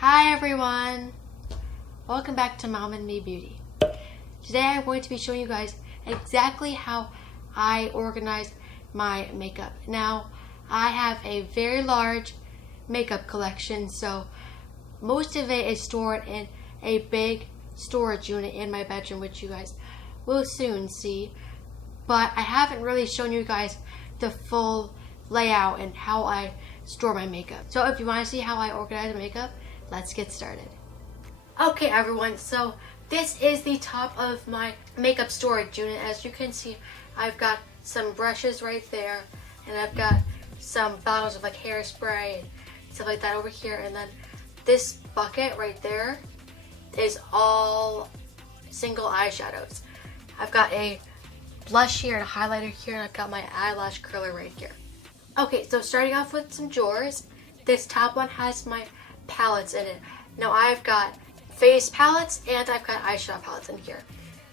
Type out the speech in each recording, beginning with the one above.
Hi everyone! Welcome back to MomNMeBeauty. Today I'm going to be showing you guys exactly how I organize my makeup. Now, I have a very large makeup collection, so most of it is stored in a big storage unit in my bedroom, which you guys will soon see. But I haven't really shown you guys the full layout and how I store my makeup. So if you want to see how I organize my makeup, let's get started. Okay everyone, so this is the top of my makeup storage unit. As you can see, I've got some brushes right there, and I've got some bottles of like hairspray and stuff like that over here, and then this bucket right there is all single eyeshadows. I've got a blush here and a highlighter here, and I've got my eyelash curler right here. Okay, so starting off with some drawers, this top one has my palettes in it. Now I've got face palettes and I've got eyeshadow palettes in here.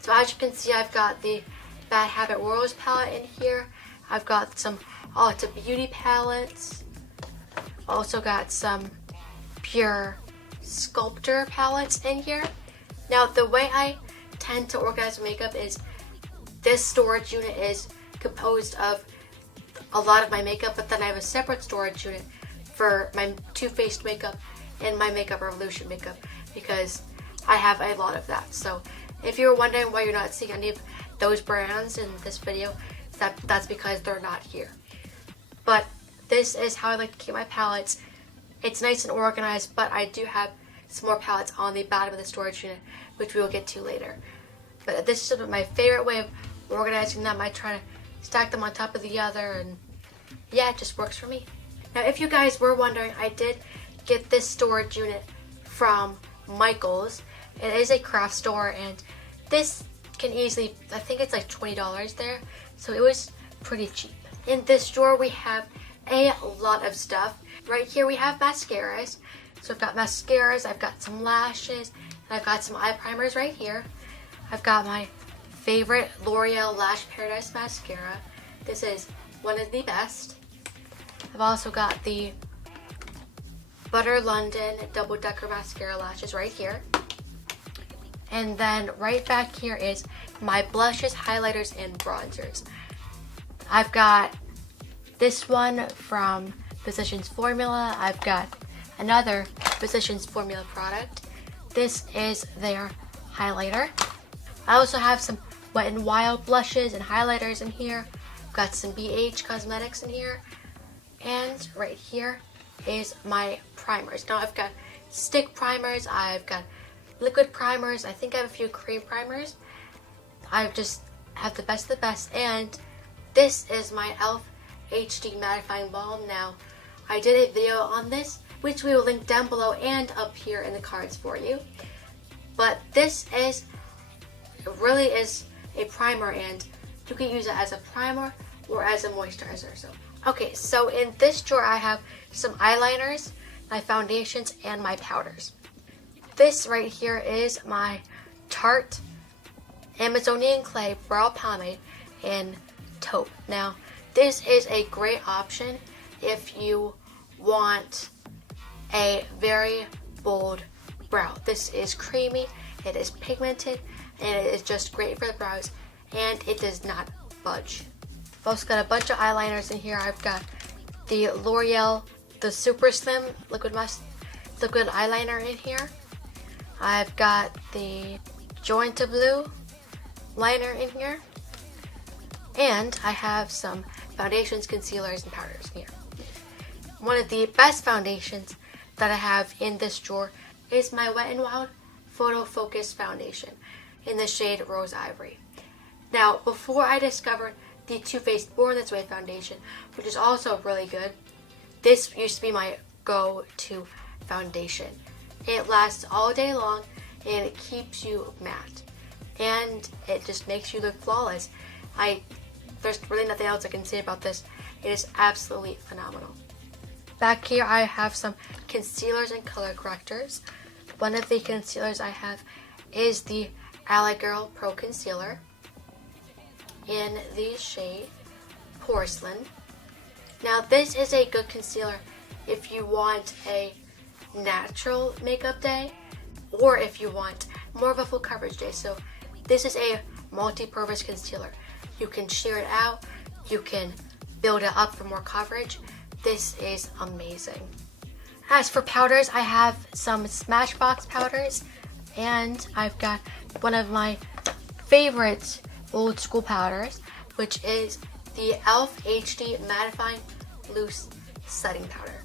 So as you can see, I've got the Bad Habit Rose palette in here. I've got some Ulta Beauty palettes. Also got some Pure Sculptor palettes in here. Now the way I tend to organize makeup is this storage unit is composed of a lot of my makeup, but then I have a separate storage unit for my Too Faced makeup and my Makeup Revolution makeup, because I have a lot of that. So if you're wondering why you're not seeing any of those brands in this video, that's because they're not here. But this is how I like to keep my palettes. It's nice and organized, but I do have some more palettes on the bottom of the storage unit, which we will get to later. But this is my favorite way of organizing them. I try to stack them on top of the other, and yeah, it just works for me. Now if you guys were wondering, I did get this storage unit from Michael's. It is a craft store, and this can easily, I think it's like $20 there, so it was pretty cheap. In this drawer we have a lot of stuff. Right here we have mascaras. So I've got mascaras, I've got some lashes, and I've got some eye primers right here. I've got my favorite L'Oreal Lash Paradise mascara. This is one of the best. I've also got the Butter London Double Decker Mascara lashes right here. And then right back here is my blushes, highlighters, and bronzers. I've got this one from Physicians Formula. I've got another Physicians Formula product. This is their highlighter. I also have some Wet n Wild blushes and highlighters in here. I've got some BH Cosmetics in here. And right here is my primers. Now I've got stick primers, I've got liquid primers, I think I have a few cream primers. I just have the best of the best, and this is my e.l.f. HD Mattifying Balm. Now I did a video on this, which we will link down below and up here in the cards for you. But this really is a primer, and you can use it as a primer or as a moisturizer. Okay, so in this drawer I have some eyeliners, my foundations, and my powders. This right here is my Tarte Amazonian Clay Brow Pomade in Taupe. Now, this is a great option if you want a very bold brow. This is creamy, it is pigmented, and it is just great for the brows, and it does not budge. I've also got a bunch of eyeliners in here. I've got the L'Oreal, the Super Slim liquid eyeliner in here. I've got the Joint Blue liner in here. And I have some foundations, concealers, and powders in here. One of the best foundations that I have in this drawer is my Wet n Wild Photo Focus Foundation in the shade Rose Ivory. Now, before I discovered the Too Faced Born This Way foundation, which is also really good, this used to be my go-to foundation. It lasts all day long, and it keeps you matte, and it just makes you look flawless. There's really nothing else I can say about this. It is absolutely phenomenal. Back here I have some concealers and color correctors. One of the concealers I have is the Ally Girl Pro Concealer in the shade Porcelain. Now this is a good concealer if you want a natural makeup day, or if you want more of a full coverage day. So this is a multi-purpose concealer. You can sheer it out, you can build it up for more coverage. This is amazing. As for powders, I have some Smashbox powders, and I've got one of my favorite old school powders, which is the e.l.f. HD Mattifying Loose Setting Powder.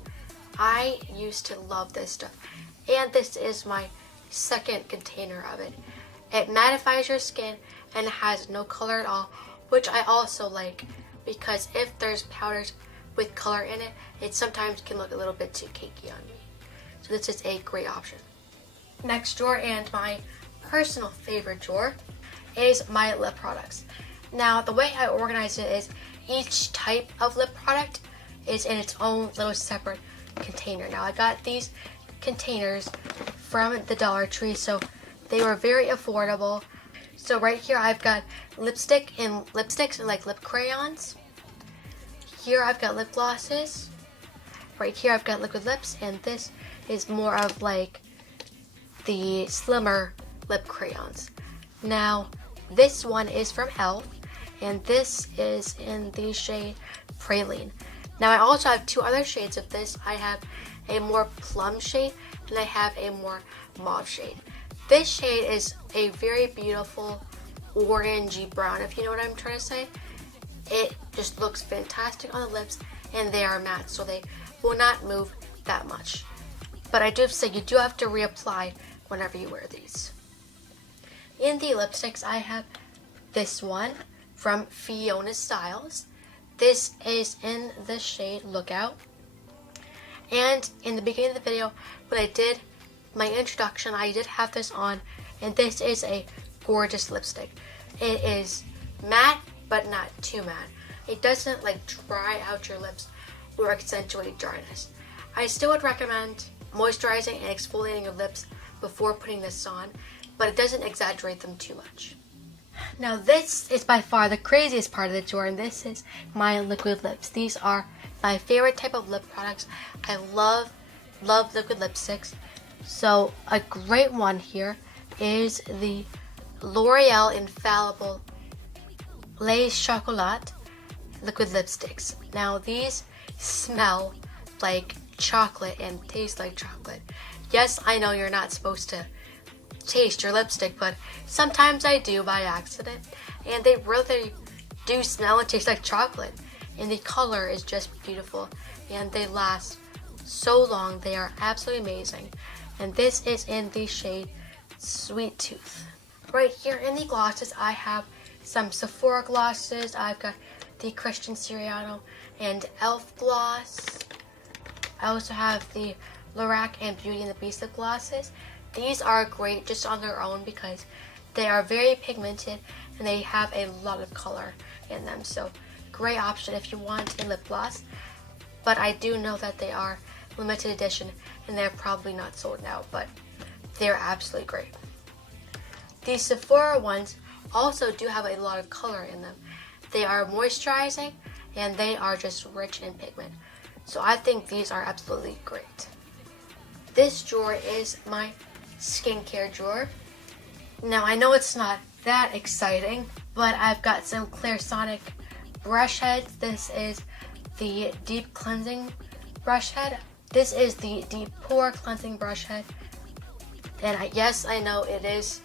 I used to love this stuff, and this is my second container of it. It mattifies your skin and has no color at all, which I also like, because if there's powders with color in it, it sometimes can look a little bit too cakey on me. So this is a great option. Next drawer, and my personal favorite drawer, is my lip products. Now the way I organize it is each type of lip product is in its own little separate container. Now I got these containers from the Dollar Tree, so they were very affordable. So right here I've got lipsticks and like lip crayons. Here I've got lip glosses. Right here I've got liquid lips, and this is more of like the slimmer lip crayons. Now this one is from e.l.f. and this is in the shade Praline. Now I also have two other shades of this. I have a more plum shade and I have a more mauve shade. This shade is a very beautiful orangey brown, if you know what I'm trying to say. It just looks fantastic on the lips, and they are matte, so they will not move that much. But I do have to say, you do have to reapply whenever you wear these. In the lipsticks, I have this one from Fiona Styles. This is in the shade Lookout. And in the beginning of the video, when I did my introduction, I did have this on, and this is a gorgeous lipstick. It is matte, but not too matte. It doesn't like dry out your lips or accentuate dryness. I still would recommend moisturizing and exfoliating your lips before putting this on, but it doesn't exaggerate them too much. Now this is by far the craziest part of the drawer, and this is my liquid lips. These are my favorite type of lip products. I love liquid lipsticks. So a great one here is the L'Oreal Infallible Les Chocolat liquid lipsticks. Now these smell like chocolate and taste like chocolate. Yes, I know you're not supposed to taste your lipstick, but sometimes I do by accident, and they really do smell and taste like chocolate, and the color is just beautiful, and they last so long. They are absolutely amazing, and this is in the shade Sweet Tooth. Right here in the glosses, I have some Sephora glosses. I've got the Christian Siriano and e.l.f. gloss. I also have the Lorac and Beauty and the Beast lip glosses. These are great just on their own because they are very pigmented and they have a lot of color in them. So great option if you want a lip gloss. But I do know that they are limited edition and they're probably not sold now, but they're absolutely great. These Sephora ones also do have a lot of color in them. They are moisturizing and they are just rich in pigment. So I think these are absolutely great. This drawer is my skincare drawer. Now I know it's not that exciting, but I've got some Clairsonic brush heads. This is the deep cleansing brush head. This is the deep pore cleansing brush head. And yes, I know it is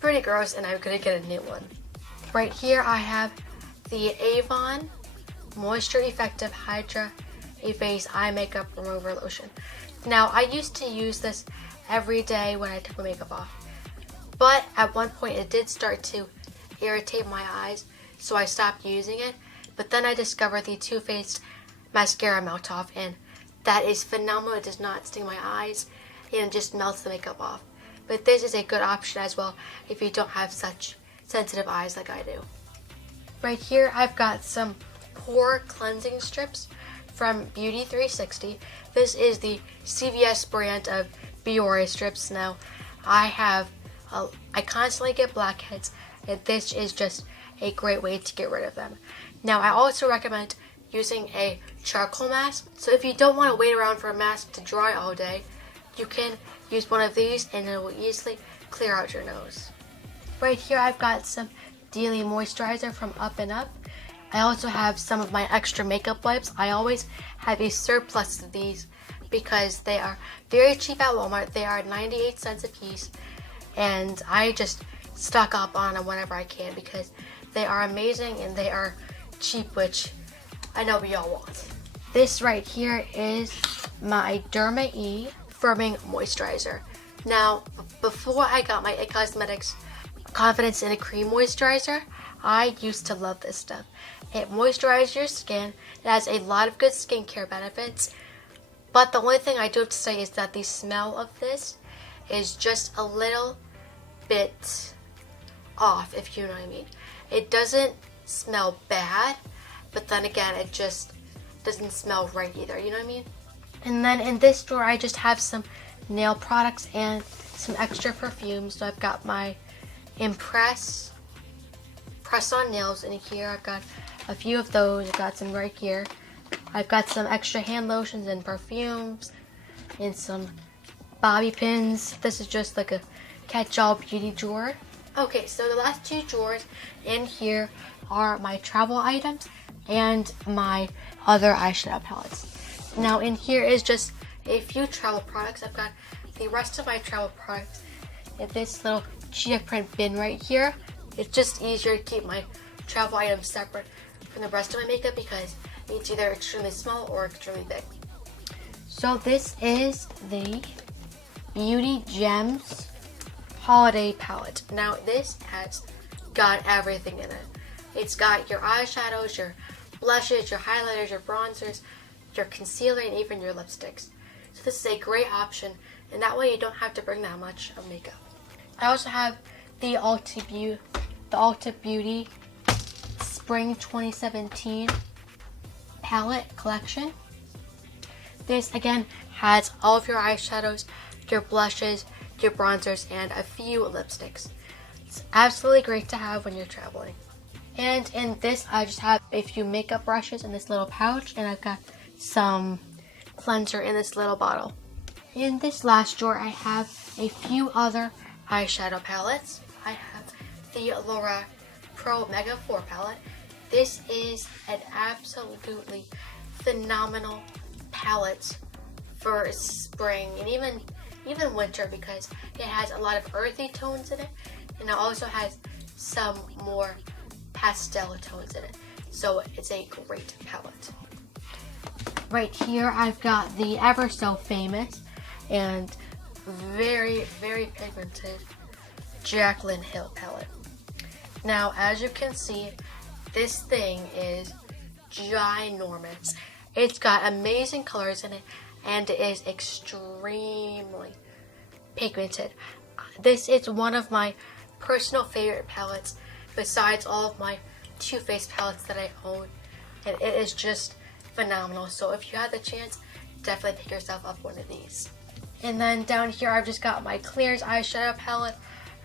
pretty gross and I'm gonna get a new one. Right here I have the Avon Moisture Effective Hydra Efface Eye Makeup Remover Lotion. Now I used to use this every day when I took my makeup off, but at one point it did start to irritate my eyes, so I stopped using it. But then I discovered the Too Faced Mascara Melt Off, and that is phenomenal. It does not sting my eyes and it just melts the makeup off. But this is a good option as well if you don't have such sensitive eyes like I do. Right here I've got some pore cleansing strips from Beauty 360. This is the CVS brand of Biore strips. Now I constantly get blackheads, and this is just a great way to get rid of them. Now I also recommend using a charcoal mask. So if you don't want to wait around for a mask to dry all day, you can use one of these and it will easily clear out your nose. Right here I've got some daily moisturizer from Up and Up. I also have some of my extra makeup wipes. I always have a surplus of these because they are very cheap at Walmart. They are 98 cents a piece, and I just stock up on them whenever I can because they are amazing and they are cheap, which I know we all want. This right here is my Derma E Firming Moisturizer. Now, before I got my IT Cosmetics Confidence in a Cream Moisturizer, I used to love this stuff. It moisturizes your skin. It has a lot of good skincare benefits. But the only thing I do have to say is that the smell of this is just a little bit off, if you know what I mean. It doesn't smell bad, but then again, it just doesn't smell right either, you know what I mean? And then in this drawer, I just have some nail products and some extra perfumes. So I've got my Impress press-on nails in here. I've got a few of those. I've got some right here. I've got some extra hand lotions and perfumes and some bobby pins. This is just like a catch-all beauty drawer. Okay, so the last two drawers in here are my travel items and my other eyeshadow palettes. Now in here is just a few travel products. I've got the rest of my travel products in this little chia print bin right here. It's just easier to keep my travel items separate from the rest of my makeup because it's either extremely small or extremely big. So this is the Beauty Gems Holiday Palette. Now this has got everything in it. It's got your eyeshadows, your blushes, your highlighters, your bronzers, your concealer, and even your lipsticks. So this is a great option, and that way you don't have to bring that much of makeup. I also have the Ulta Beauty Spring 2017 palette collection. This again has all of your eyeshadows, your blushes, your bronzers, and a few lipsticks. It's absolutely great to have when you're traveling. And in this, I just have a few makeup brushes in this little pouch, and I've got some cleanser in this little bottle. In this last drawer, I have a few other eyeshadow palettes. I have the Lorac Pro Mega 4 palette. This is an absolutely phenomenal palette for spring and even winter because it has a lot of earthy tones in it, and it also has some more pastel tones in it. So it's a great palette. Right here I've got the ever so famous and very, very pigmented Jaclyn Hill palette. Now, as you can see, this thing is ginormous. It's got amazing colors in it, and it is extremely pigmented. This is one of my personal favorite palettes, besides all of my Too Faced palettes that I own, and it is just phenomenal. So if you have the chance, definitely pick yourself up one of these. And then down here, I've just got my Claire's eyeshadow palette.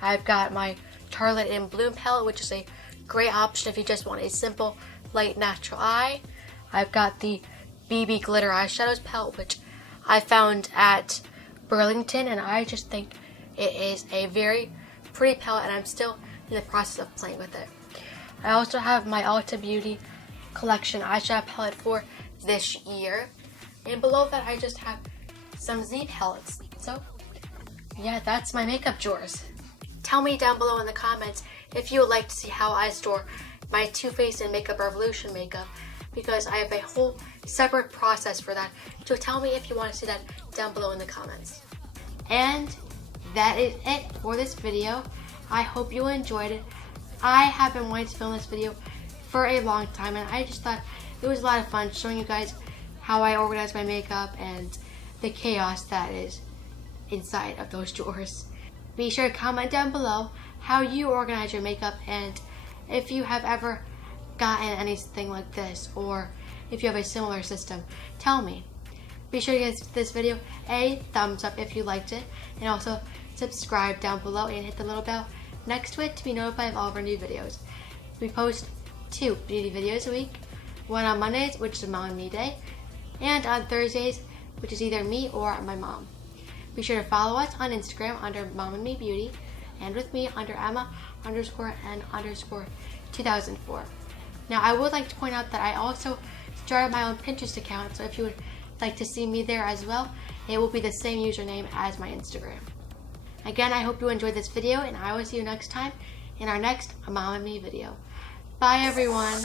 I've got my Tartelette in Bloom palette, which is a great option if you just want a simple, light, natural eye. I've got the BB Glitter eyeshadows palette, which I found at Burlington, and I just think it is a very pretty palette, and I'm still in the process of playing with it. I also have my Ulta Beauty Collection eyeshadow palette for this year, and below that I just have some Z palettes. So yeah, that's my makeup drawers. Tell me down below in the comments if you would like to see how I store my Too Faced and Makeup Revolution makeup, because I have a whole separate process for that. So tell me if you want to see that down below in the comments. And that is it for this video. I hope you enjoyed it. I have been wanting to film this video for a long time, and I just thought it was a lot of fun showing you guys how I organize my makeup and the chaos that is inside of those drawers. Be sure to comment down below how you organize your makeup, and if you have ever gotten anything like this, or if you have a similar system, tell me. Be sure to give this video a thumbs up if you liked it, and also subscribe down below and hit the little bell next to it to be notified of all of our new videos. We post 2 beauty videos a week, one on Mondays, which is Mom and Me Day, and on Thursdays, which is either me or my mom. Be sure to follow us on Instagram under MomNMeBeauty and with me under Emma_N_2004. Now, I would like to point out that I also started my own Pinterest account, so if you would like to see me there as well, it will be the same username as my Instagram. Again, I hope you enjoyed this video, and I will see you next time in our next Mom and Me video. Bye, everyone.